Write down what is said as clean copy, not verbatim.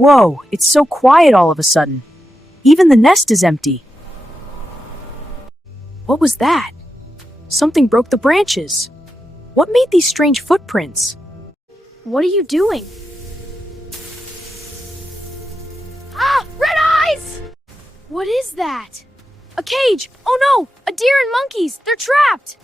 Whoa, it's so quiet all of a sudden. Even the nest is empty. What was that? Something broke the branches. What made these strange footprints? What are you doing? Ah! Red eyes! What is that? A cage! Oh no! A deer and monkeys! They're trapped!